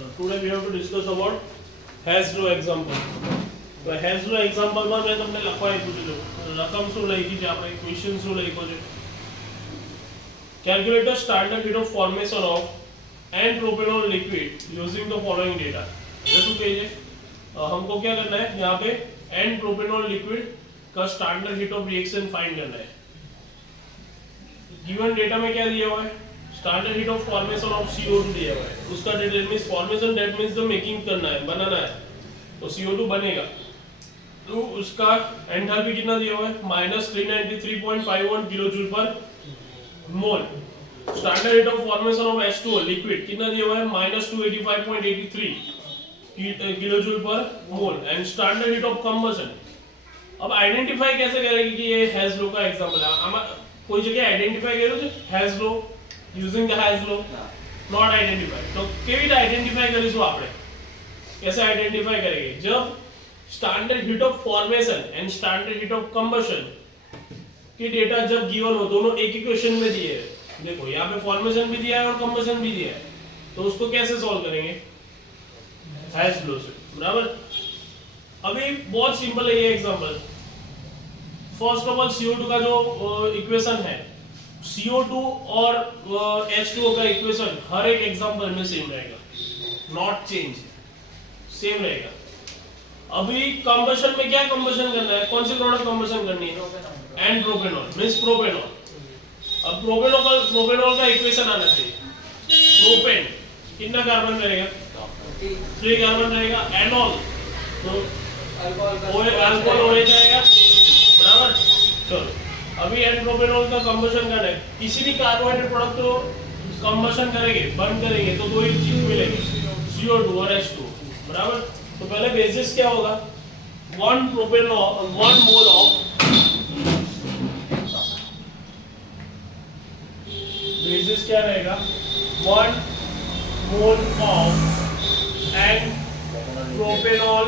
Today we have to discuss about Hess law example. તો Hess law example માં મેં તમને લખવા આપ્યું છે, રકમ શું લખી છે આપણે, ક્વેશ્ચન શું લખ્યો છે. Calculate the standard heat of formation of N-propanol liquid using the following data. ये શું कहिए, हमको क्या करना है यहाँ पे N-propanol liquid का standard heat of reaction find करना है. गिवन डेटा में क्या दिया हुआ है, standard heat of formation of CO2 दिया हुआ है. उसका that means formation, that means the making करना है, बनाना है, तो CO2 बनेगा. तो उसका एंथैल्पी कितना दिया हुआ है, -393.51 kilojoule per mole. Standard heat of formation of H2O liquid कितना दिया हुआ है, -285.83 kilojoule per mole. And standard heat of combustion. अब आइडेंटिफाई कैसे करेंगे कि ये हेस लो का एग्जांपल है. आमा कोई जगह आइडेंटिफाई करो तो Hess law using the Hess law not identify. तो केवी રીતે આઇડેન્ટિફાઈ કરીશું આપણે, कैसे आइडेंटिफाई करेंगे, जब standard heat of formation and standard heat of combustion के डेटा जब गिवन हो, दोनों एक ही क्वेश्चन में दिए हैं. देखो यहाँ पे फॉर्मेशन भी दिया है और कंबशन भी दिया है, तो उसको कैसे सॉल्व करेंगे, हेस लो से. बराबर. अभी बहुत सिंपल है ये example. First of all CO2 का जो इक्वेशन है, CO2 और H2O का इक्वेशन हर एक एग्जांपल में सेम रहेगा, नॉट चेंज, सेम रहेगा. अभी कंबशन में क्या कंबशन करना है, कौन सी प्रोडक्ट कंबशन करनी है, एंड प्रोपेनॉल मींस प्रोपेनॉल. अब प्रोपेनॉल का इक्वेशन आना चाहिए. प्रोपेन कितना कार्बन रहेगा, 3 कार्बन रहेगा. एनॉल तो अल्कोहल हो जाएगा. बराबर. चलो अभी एंड प्रोपेनॉल का कंबशन करना है. किसी भी कार्बोहाइड्रेट प्रोडक्ट को कंबशन करेंगे, बर्न करेंगे, तो दो ही चीज मिलेगी, CO2 और H2. बराबर. तो पहले बेसिस क्या होगा, 1 प्रोपेनॉल 1 मोल ऑफ, बेसिस क्या रहेगा, 1 mole of and propanol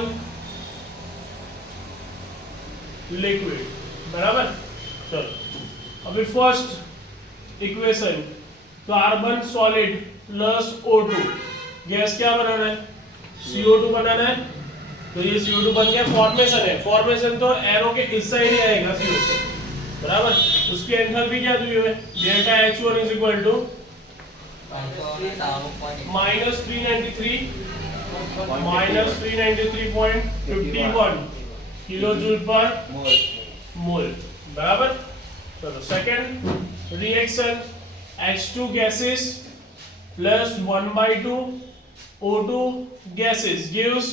liquid. बराबर. चलो अभी first equation, carbon solid plus O2, gas क्या बनाना है, CO2 बनाना है. तो ये CO2 बन गया. फॉर्मेशन है, फॉर्मेशन तो एरो के इस साइड ही आएगा CO2. बराबर. उसकी एंथैल्पी क्या दी हुई है, delta H1 is equal to -393.51 kilojoule per mole. बराबर. चलो second reaction, H2 gases plus 1/2 O2 gases gives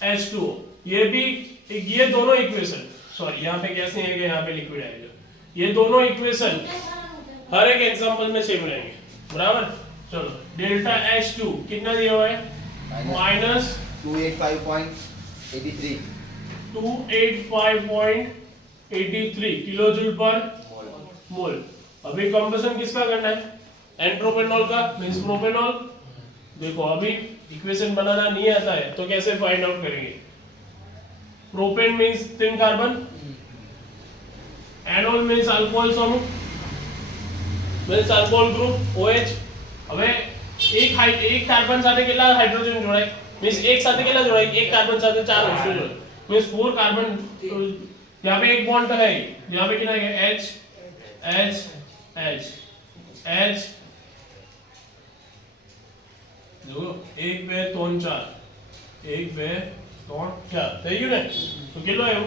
H2O. ये भी ये दोनों इक्वेशन, सॉरी यहाँ पे गैस नहीं आएगा, यहाँ पे लिक्विड आएगा. ये दोनों इक्वेशन हर एक एग्जांपल में सेम रहेंगे. बराबर. चलो डेल्टा H2 कितना दिया हुआ है, -285.83 किलोजूल पर मोल. अभी कंबशन किसका करना है, एंट्रोपेनॉल का मींस प्रोपेनॉल. देखो अभी इक्वेशन बनाना नहीं आता है तो कैसे फाइंड आउट करेंगे. Propane means 3 carbon, anole means alcohol समूह मींस अल्कोहल ग्रुप OH. હવે એક કાર્બન સાથે કેટલા હાઇડ્રોજન જોડાય, मींस एक साथ કેટલા જોડાય, एक कार्बन સાથે 4 ऑक्सीजन जोड़ाए, मींस 4 कार्बन. यहाँ पे एक बॉन्ड है, यहाँ पे कितना है, H H H H. देखो 1 2 3 4, 1 2 3 4 થઈ ગયું ને. તો કેટલો આવ્યો,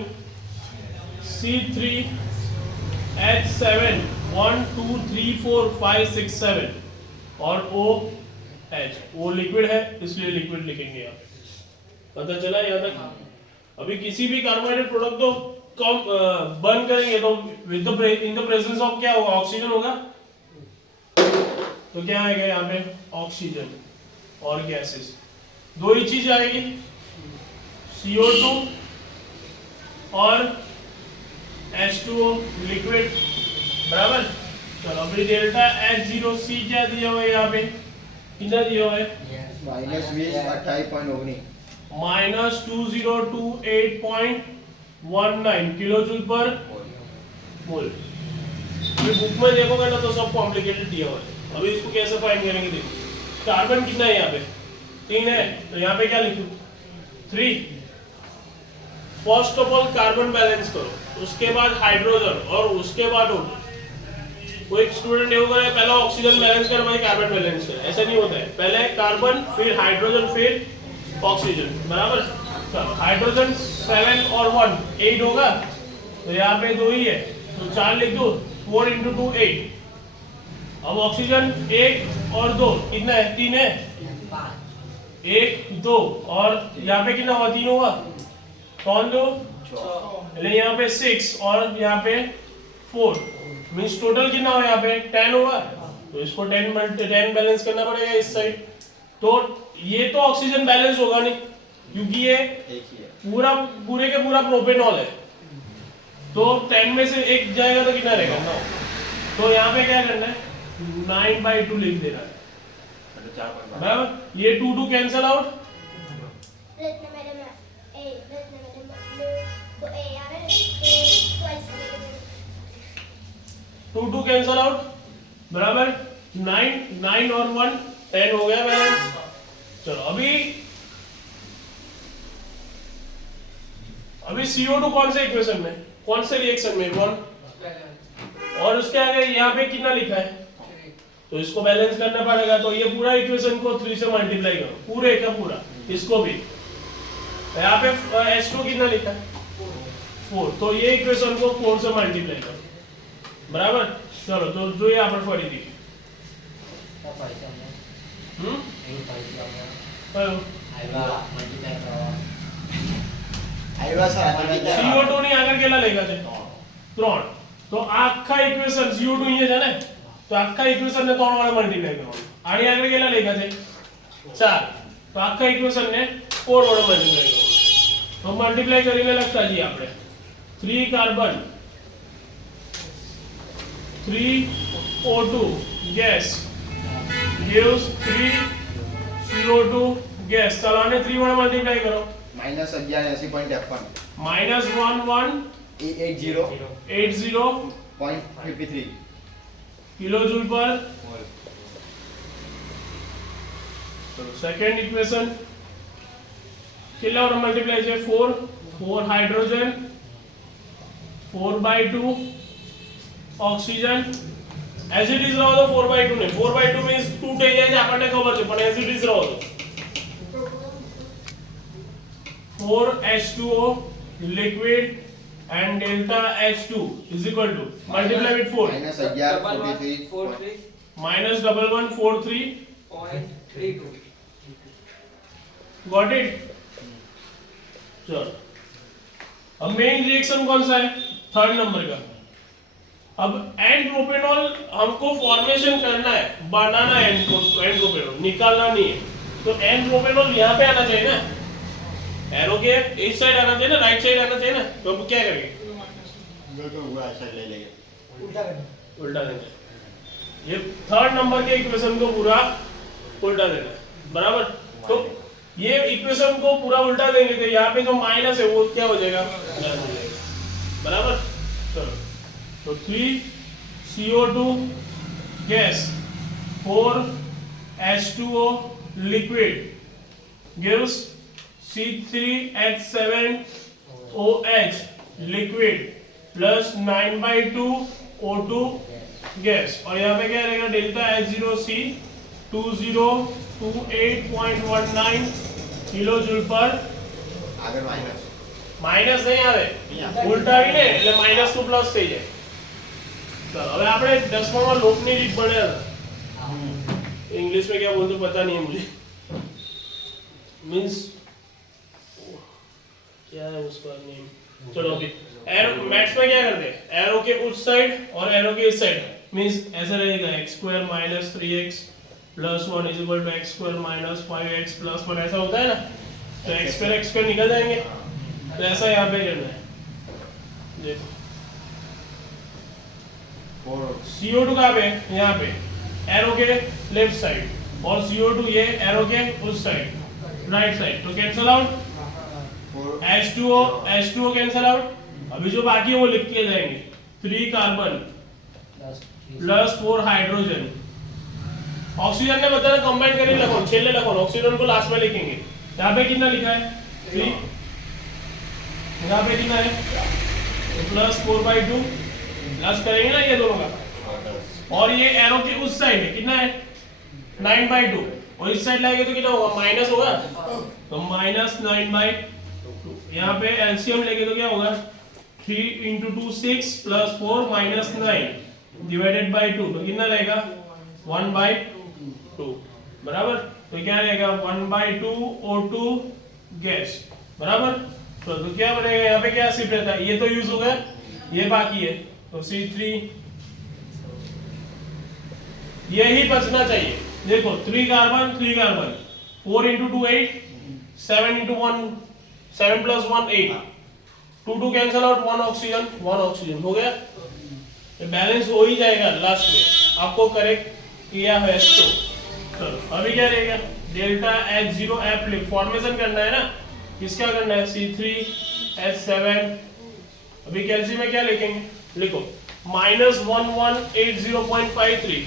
C3H7 1 2 3 4 5 6 7 और OH. वो लिक्विड है इसलिए लिक्विड लिखेंगे यहाँ पे. पता चला यहाँ तक. अभी किसी भी कार्बोहाइड्रेट प्रोडक्ट को कम बर्न करेंगे तो with the in the presence of क्या होगा, ऑक्सीजन होगा. तो क्या आएगा यहाँ पे, ऑक्सीजन और गैसेस. दो ही चीज आएगी, CO2 और H2O लिक्विड. बराबर. चलो अभी डेल्टा H0C क्या दिया हुआ है, यहाँ पे कितना दिया हुआ है, -2028.19 किलोजूल पर मोल. ये बुक में देखोगे ना तो सब कॉम्प्लिकेटेड दिया हुआ है. अभी इसको कैसे फाइंड करेंगे देखो. कार्बन कितना है यहाँ पे 3 है, तो यहाँ पे क्या लिखूं 3। First of all carbon balance करो, उसके बाद हाइड्रोजन और उसके बाद O2। कोई स्टूडेंट ये होगा पहले ऑक्सीजन बैलेंस कर भाई कार्बन बैलेंस कर, ऐसा नहीं होता है, पहले कार्बन फिर हाइड्रोजन फिर ऑक्सीजन, बराबर। तो हाइड्रोजन 7 और 1 8 होगा, तो यहाँ पे 2 ही है तो 4 लिख दो, 4 × 2 8। अब ऑक्सीजन 1 और 2 कितना है 3 है, 1 2 और यहाँ पे कितना हुआ 3 होगा, कौन 2 यहाँ पे 6 और यहाँ पे 4, मीन्स टोटल कितना हुआ यहाँ पे 10 होगा, तो इसको 10 बैलेंस करना पड़ेगा इस साइड। तो ये तो ऑक्सीजन बैलेंस होगा नहीं क्योंकि ये पूरे के पूरा प्रोपेनॉल है, तो 10 में से एक जाएगा तो कितना रहेगा 9। तो यहाँ पे क्या करना है 9/2 लिख देना है, बराबर। ये 2 2 कैंसल आउट, 2 2 कैंसल आउट, बराबर। 9 और 1 10 हो गया बैलेंस। चलो अभी CO2 कौन से इक्वेशन में, कौन से रिएक्शन में 1, और उसके आगे यहाँ पे कितना लिखा है, तो इसको बैलेंस करना पड़ेगा। तो ये पूरा इक्वेशन को 3 से मल्टीप्लाई करो, पूरे का पूरा, इसको भी। यहाँ पे H2 कितना लिखा है 4, तो ये इक्वेशन को 4 से मल्टीप्लाई करो, बराबर। चलो तो जो यहाँ पर पड़ी थी CO2 ની આગળ કેટલા લેખા છે 3, તો આખા ઇક્વેશન CO2 અહીંયા છે ને, તો આખા ઇક્વેશન ને 3 વડે મલ્ટીપ્લાય કરવાનું। આની આગળ કેટલા લેખા છે 4, તો આખા ઇક્વેશન ને 4 વડે મલ્ટીપ્લાય કરવાનું। તો મલ્ટીપ્લાય કરીને લખતા જઈએ આપણે 3 carbon 3O2 gas gives 3 CO2 gas। चलो आने 3 वडे मल्टीप्लाई करो, -1180.53 -1180.53 किलोजूल पर। चलो सेकंड इक्वेशन કેટલા વડે મલ્ટીપ્લાય છે 4 hydrogen 4/2 oxygen as it is रहो तो 4/2 नहीं, 4/2 मींस 2 થઈ જાય છે આપણને ખબર છે, પણ એઝ ઇટ ઇઝ રહો તો 4H2O liquid and delta H2 is equal to multiply with 4 -1143 -1143.32 got it। चलो अब मेन रिएक्शन कौन सा है 3rd नंबर का। अब एंड प्रोपेनॉल हमको फॉर्मेशन करना है, बनाना है एंड प्रोपेनॉल, निकालना नहीं है। तो एंड प्रोपेनॉल यहाँ पे आना चाहिए ना, एरो के इस साइड आना चाहिए ना, राइट साइड आना चाहिए ना। तो अब क्या करेंगे उल्टा देंगे, ये 3rd नंबर के इक्वेशन को पूरा उल्टा देना है, बराबर। तो ये इक्वेशन को पूरा उल्टा देंगे तो यहाँ पे जो माइनस है वो क्या हो जाएगा प्लस हो जाएगा, बराबर। चलो तो 3 CO2 gas 4 H2O liquid gives C3H7OH liquid plus 9/2 O2 gas। और यहाँ पे क्या रहेगा डेल्टा H0C 2028.19 કિલોજૂલ પર। આગળ માઈનસ નહીં આવે, ઉલટાવીને એટલે માઈનસ નું પ્લસ થઈ જાય। चलो હવે આપણે 10માં લોપની રીત ભણ્યા હતા, इंग्लिश में क्या बोलते पता नहीं है मुझे, मींस क्या है उसका नेम। चलो अभी एरो मैथ्स में क्या करते हैं, एरो के उस साइड और एरो के इस साइड, मींस ऐसा रहेगा x² - 3x + 1 = x² - 5x + 1 ऐसा होता है ना। तो x² निकल जाएंगे, तो ऐसा यहाँ पे करना है। देखो CO2 कहाँ पे, यहाँ पे एरो के लेफ्ट साइड, और CO2 ये एरो के उस साइड राइट साइड। तो cancel out, H2O cancel out. अभी जो बाकी है वो लिख के जाएंगे 3 कार्बन + 4 हाइड्रोजन ऑक्सीजन ने बताया कंबाइन करके लिखो, छेले लिखो, ऑक्सीजन को लास्ट में लिखेंगे। यहाँ पे कितना लिखा है 3, यहाँ पे कितना है +4/2, प्लस करेंगे ना ये दोनों का, और ये एरो के उस साइड है कितना है 9/2, और इस साइड लाएंगे तो कितना होगा माइनस होगा, तो -9/2। यहाँ पे एलसीएम लेंगे तो क्या होगा 3 × 2 6 + 4 -9 डिवाइडेड बाय 2, तो कितना रहेगा 1/2 बराबर। तो क्या रहेगा 1/2 O2 गैस बराबर। तो क्या बनेगा यहाँ पे क्या शिफ्ट रहता है, ये तो यूज हो गया, ये बाकी है, तो C3 यही बचना चाहिए। देखो 3 carbon 3 carbon, 4 × 2 8, 7 × 1 7 + 1 8, 2 cancel out, 1 oxygen हो गया, ये बैलेंस हो ही जाएगा लास्ट में, आपको करेक्ट किया है तो। चलो अभी क्या रहेगा डेल्टा H0 F फॉर्मेशन करना है ना, किसका करना है C3H7। अभी कैल्शियम में क्या लिखेंगे, लिखो -1180.53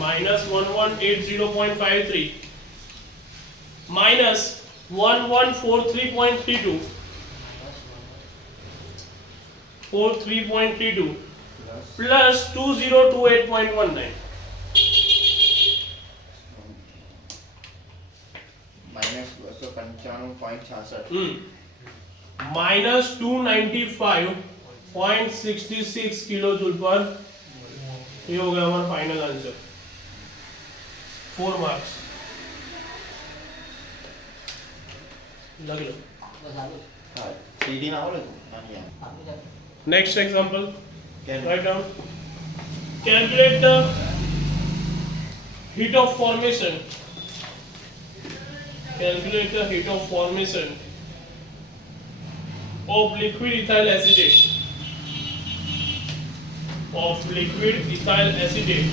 -1180.53 -1143.32 प्लस 2028.19 -295.66 -295.66 किलो जूल पर, ये हो गया हमारा फाइनल आंसर, 4 मार्क्स लग लो। CD ना बोले तो next example, Can- write down, calculate the heat of formation, calculate the heat of formation of liquid ethyl acetate,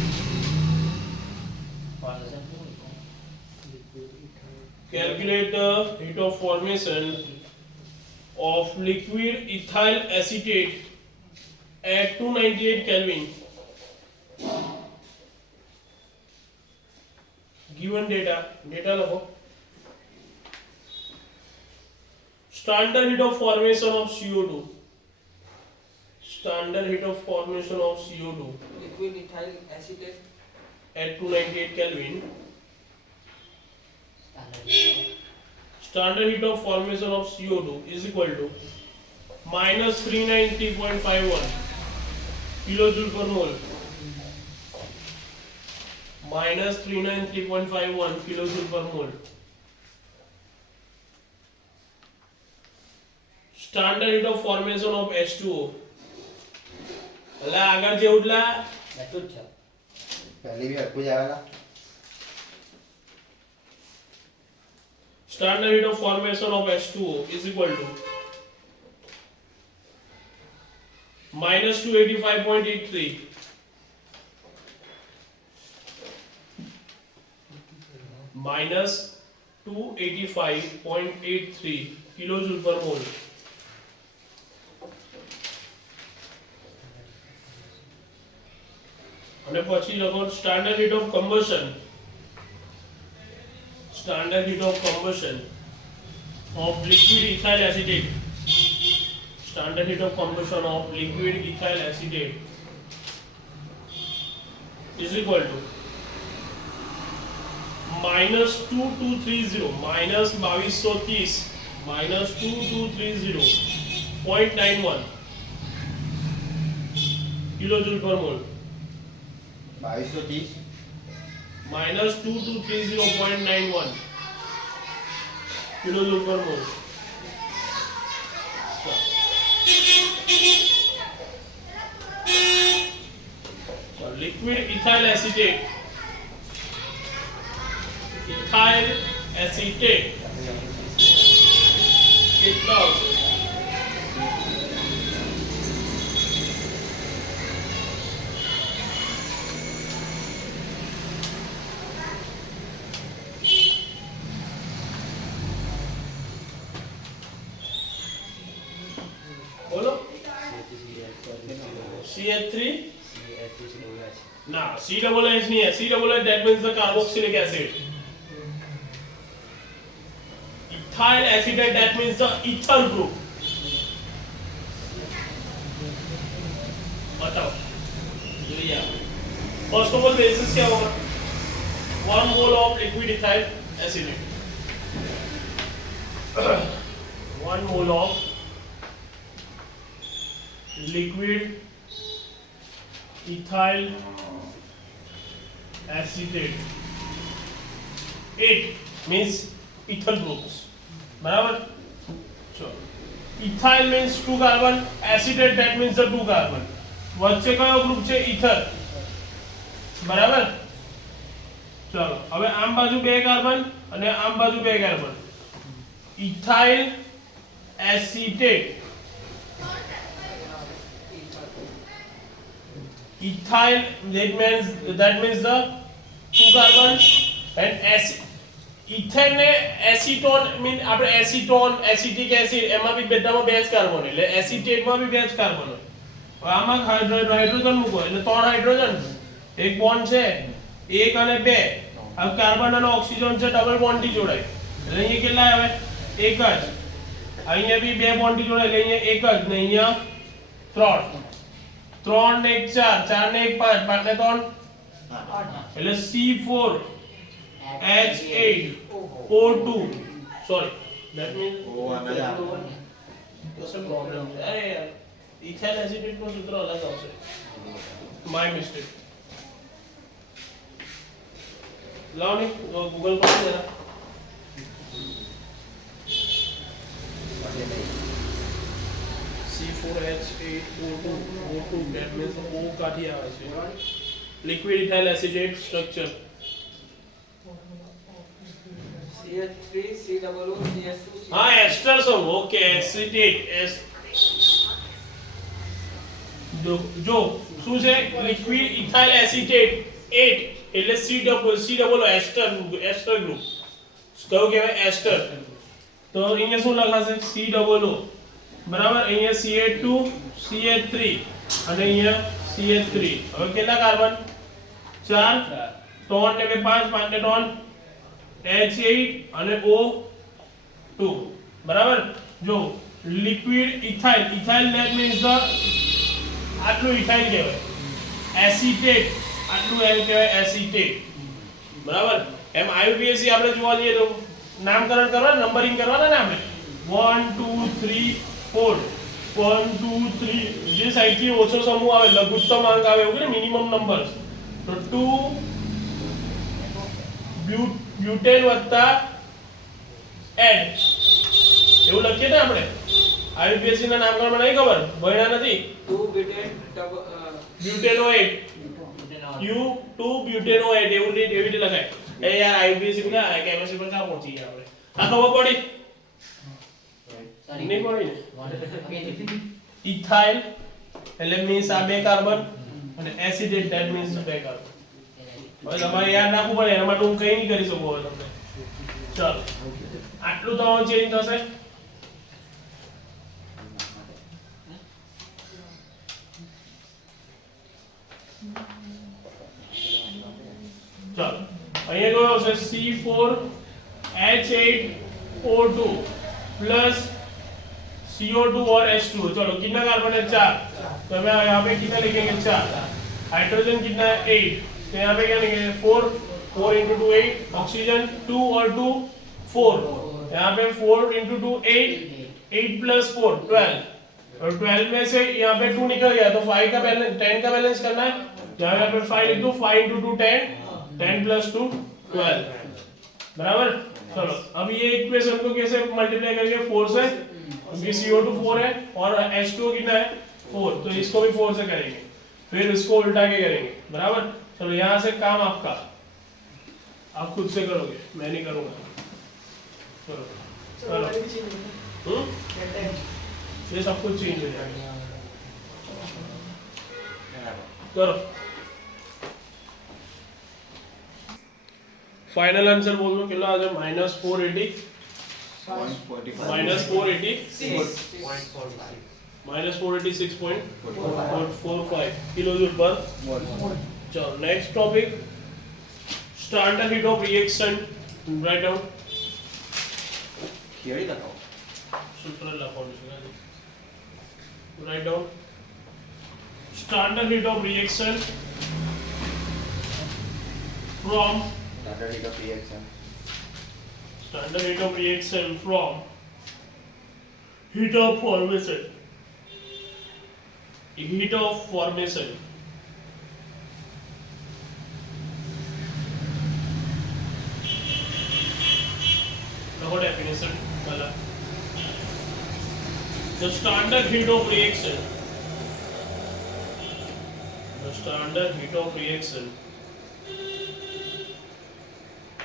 calculate the heat of formation of liquid ethyl acetate at 298 Kelvin. Given data low, standard heat of formation of CO2, liquid ethyl acetate at 298 Kelvin. Standard heat of formation of CO2 is equal to -393.51 kilojoule per mole, -393.51 kilojoule per mole. Standard heat of formation of H2O, એટલે આગળ જે ઉડલા पहले भी हटको जाएगा। standard heat of formation of H2O is equal to -285.83 -285.83 kilojoule per mole. અને પછી લખો standard heat of combustion of liquid ethyl acetate, standard heat of combustion of liquid ethyl acetate is equal to -2230 -2230.91 kilojoule per mole, 2230 -2230.91 kilojoule per mole. So liquid ethyl acetate कितना होगा? बोलो CH3 ना COOH नहीं है, COOH that means the carboxylic acid. Ethyl acetate that means the ethyl group. बताओ ये first of all basis क्या होगा 1 mole of liquid ethyl acetate 1 mole of liquid ethyl acetate 8 means ethyl groups बराबर चलो ethyl means 2 carbon acetate that means the 2 carbon વચ્ચે કયો group છે ether બરાબર ચલો હવે આમ બાજુ 2 કાર્બન અને આમ બાજુ 2 carbon ethyl acetate ethyl that means the 2 carbon and ethane ને એસીટોન મીન આપણે એસીટોન એસિટિક એસિડ એમાં બી બેટામાં બે જ કાર્બન એટલે એસિટેટમાં બી બે જ કાર્બન હોય હવે આમાં હાઇડ્રોજન મૂકો એટલે 3 હાઇડ્રોજન એક બોન્ડ છે 1 અને 2 હવે કાર્બન અને ઓક્સિજન છે ડબલ બોન્ડ થી જોડાય એટલે અહીંયા કેટલા આવે એક જ અહીંયા બી બે બોન્ડ થી જોડાય એટલે અહીંયા એક જ ને અહીંયા 3 3 ને 1 4 4 ને 1 5 5 ને 3 એટલે C4H8O2 sorry that means what's the problem અરે યાર ethyl acetate નું સૂત્ર અલગ આવશે my mistake લાવ ને ગૂગલ પર જરા C4H8O2 that means O કાઢી આવે છે liquid ethyl acetate structure CH3 COO CH2 हाँ एस्टर सब ओके एसिटेट जो શું છે liquid ethyl acetate 8 એટલે C એસ્ટર ગ્રુપ કયો કહેવાય એસ્ટર તો અહીંયા શું લખાશે COO બરાબર અહીંયા CH2 CH3 અને અહીંયા CH3 હવે કેટલા કાર્બન 4 3 ને 5 5 ને 3 H8 અને O2 બરાબર જો liquid ethyl that means the આટલું ethyl કહેવાય acetate આટલું એમ કહેવાય acetate બરાબર એમ IUPAC આપણે જોવા જઈએ તો નામકરણ કરવાના નંબરિંગ કરવાના ને આપણે 1 2 3 4 1 2 3 જે સાઈડ થી ઓછો સમૂહ આવે લઘુત્તમ અંક આવે એવું કે મિનિમમ નંબર્સ તો 2 બ્યુટેન વત્તા એડ એવું લખીએ ને આપણે IUPAC ના નામકરણમાં નહીં ખબર ભણ્યા નથી 2 butane બ્યુટેનોએટ U2 બ્યુટેનોએટ એવું રીતે લખાય એ યાર IUPAC ના કેમેસ્ટ્રી પર ક્યાં પહોંચી ગયા આપણે આ ખબર પડી નહીં પડી ને ethyl એટલે મીન્સ આ બે કાર્બન અને એસિડેટ ધેટ મીન્સ બે કાર્બન હવે તમારે યાદ રાખવું પડે એના માટે હું કંઈ નહીં કરી શકું હવે તમને ચાલો આટલું તમારું ચેન્જ થશે ચાલો અહીંયા કયો આવશે C4H8O2 प्लस CO2 और H2 चलो कितना कार्बन है 4 तो हमें यहाँ पे कितना लिखेंगे 4 हाइड्रोजन कितना है 8 तो यहाँ पे क्या लिखेंगे 4 4 into 2 8 ऑक्सीजन 2 और 2 4 यहाँ पे 4 into 2 8 8 plus 4 12 और 12 में से यहाँ पे 2 निकल गया तो 5 का बैलेंस 10 का बैलेंस करना है यहाँ पे 5 लिख दो 5 into 2 10 10 plus 2 12 बराबर चलो अब ये इक्वेशन को कैसे मल्टीप्लाई करेंगे 4 से क्योंकि CO2 4 है और H2O कितना है 4 तो इसको भी 4 से करेंगे फिर इसको उल्टा के करेंगे बराबर चलो यहाँ से काम आपका आप खुद से करोगे मैं नहीं करूँगा चलो ये सब कुछ चेंज हो जाएगा करो फाइनल आंसर बोल दो कितना आ जाए -480 145 -480 -486.45 किलोजूल पर मोल चलो next topic standard heat of reaction write down theory बताओ सूत्र लखों write down standard heat of reaction from standard heat of reaction standard heat of reaction from heat of formation the definition wala the standard heat of reaction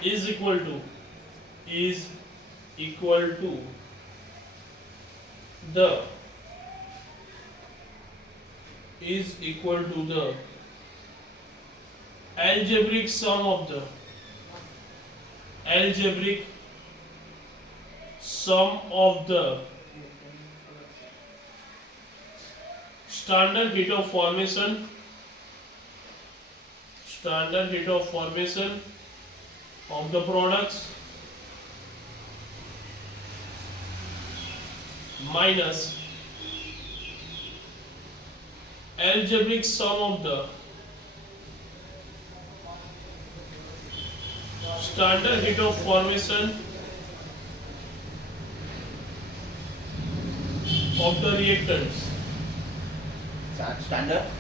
is equal to the algebraic sum of the standard heat of formation of the products minus algebraic sum of the standard heat of formation of the reactants. Standard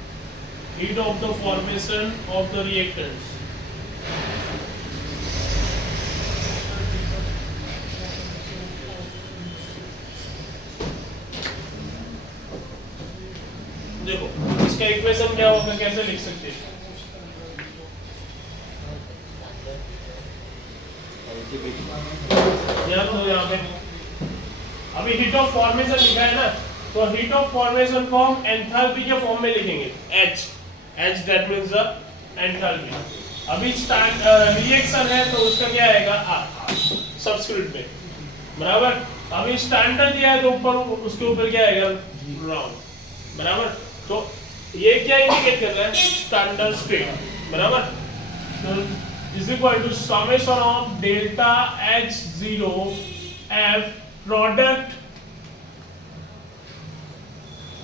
Heat of the formation of the reactants. देखो इसका equation क्या होगा कैसे लिख सकते हैं यहाँ पे अभी हीट ऑफ फॉर्मेशन लिखा है ना तो हीट ऑफ फॉर्मेशन को हम एंथैल्पी के फॉर्म में लिखेंगे H that means the enthalpy अभी रिएक्शन है तो उसका क्या आएगा R सब्स्क्रिप्ट में बराबर अभी स्टैंडर्ड दिया है तो ऊपर उसके ऊपर क्या आएगा राउंड बराबर तो ये क्या इंडिकेट कर रहा है स्टैंडर्ड स्टेट बराबर तो is equal to summation of delta H0 F product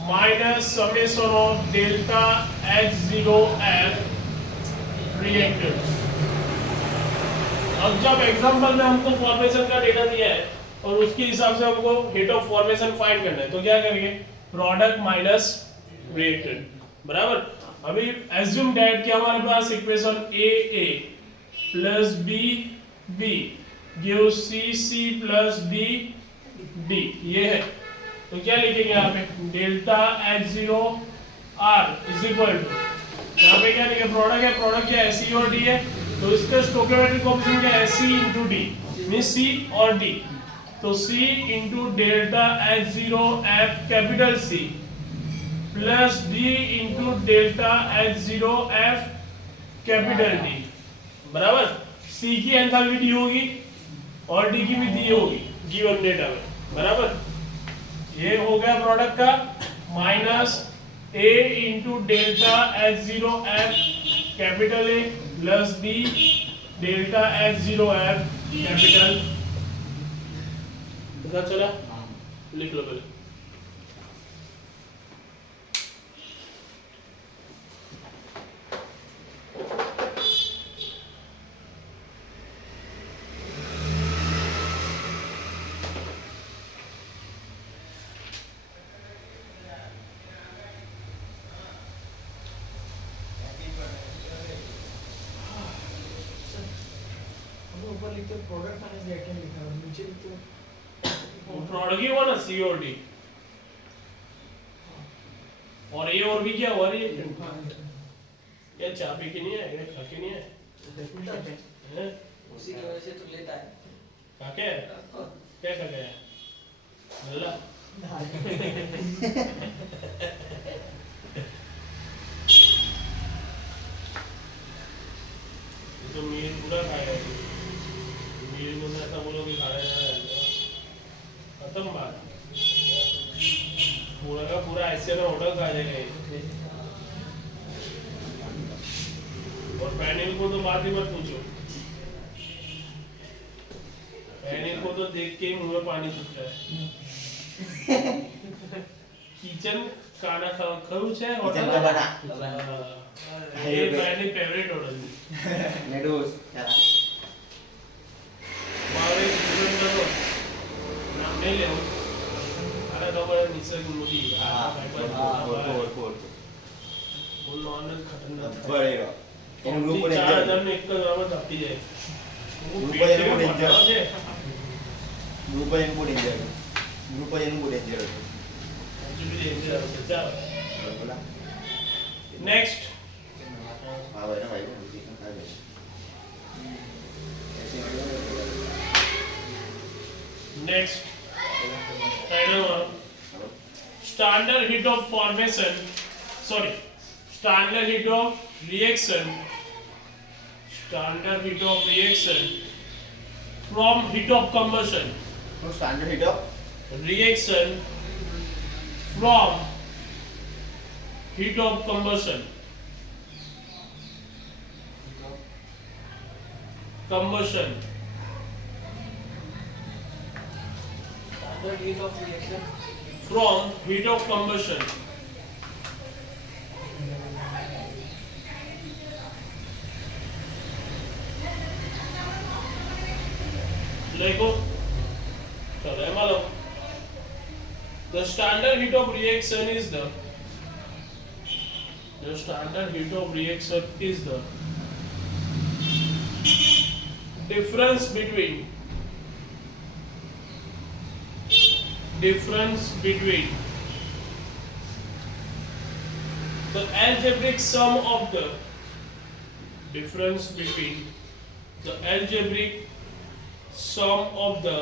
minus summation of delta H0 F reactants अब जब एग्जांपल में हमको फॉर्मेशन का डेटा दिया है और उसके हिसाब से हमको हीट ऑफ फॉर्मेशन फाइंड करना है तो क्या करेंगे प्रोडक्ट माइनस रिएक्टेंट बराबर अभी एज्यूम दैट कि हमारे पास equation AA plus B gives C plus D ये है तो क्या लिखेंगे यहाँ पे delta H0 R is equal to यहाँ पे क्या लिखे प्रोडक्ट क्या है C और D है तो इसका स्टोइकोमेट्रिक कोएफिशिएंट क्या है C into D means C और D तो C into delta H0 F capital C plus D into delta H0 F capital D बराबर C की एंथैल्पी दी होगी और D की भी दी होगी गिवन डेटा में बराबर ये हो गया प्रोडक्ट का minus A into delta H0 F capital A plus D delta H0 F capital पता चला लिख लो पहले ऊपर लिखते प्रोडक्ट माइनस रिएक्टेंट लिखा है नीचे लिखते प्रोडक्ट ही हुआ ना C और D और A और B क्या हुआ रिएक्टेंट ये चापी की नहीं है ये खाके नहीं है हैं? उसी की वजह से तो लेता है खाके है क्या खाके है नल्ला तो मील पूरा खाएगा मील में से ऐसा बोलो कि खाया जा रहा है खत्म बात पूरा का पूरा इससे ना होटल खा जाएगा ये। और पैनिल को तो बात ही मत पूछो, पैनिल को तो देख के ही मुंह में पानी छूटता है। किचन खाना खाऊं છે किचन का बना ये मेरी फेवरेट होटल है। नेडूस चला मारे स्टूडेंट को नाम नहीं ले अरे तो बड़ा निसर्ग मोदी हां और वो नॉन खतरनाक बड़ेगा એનું ગ્રુપ પર 4000 ને એક જ રામાં ધપી જાય ગ્રુપ પર એનું ડેન્જર ગ્રુપ પર એનું ડેન્જર ગ્રુપ પર એનું ડેન્જર બોલા नेक्स्ट हां भाई ना भाई चिकन खा ले next standard heat of formation sorry standard heat of reaction standard heat of reaction from heat of combustion no standard heat of reaction from heat of combustion combustion Standard heat of reaction from heat of combustion देखो चलो है मालूम the standard heat of reaction is the standard heat of reaction is the difference between the algebraic sum of the difference between the algebraic sum of the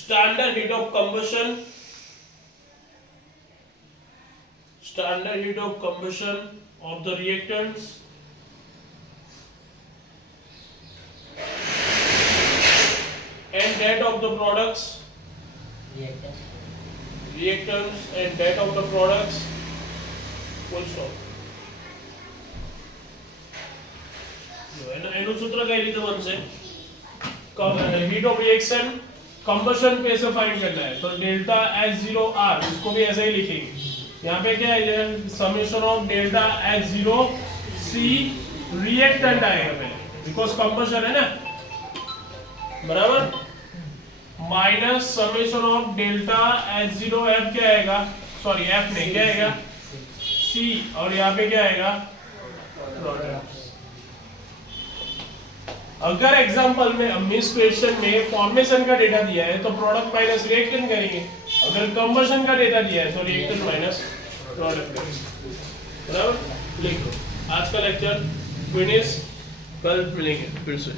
standard heat of combustion of the reactants and that of the products reactants and that of the products full stop એનું સૂત્ર કઈ રીતે બનશે heat of reaction combustion पे से find करना है तो डेल्टा H0R इसको भी ऐसे ही लिखेंगे यहाँ पे क्या है summation of delta H0 C reactant आएगा पहले बिकॉज कंबशन है ना बराबर minus summation of delta H0F क्या आएगा सॉरी F नहीं क्या आएगा C और यहाँ पे क्या आएगा प्रोडक्ट अगर एग्जांपल में मिस क्वेश्चन में फॉर्मेशन का डेटा दिया है तो प्रोडक्ट माइनस रिएक्टेंट करेंगे अगर कंबशन का डेटा दिया है तो रिएक्टेंट माइनस प्रोडक्ट करेंगे बराबर लिख लो आज का लेक्चर फिनिश कल मिलेंगे फिर से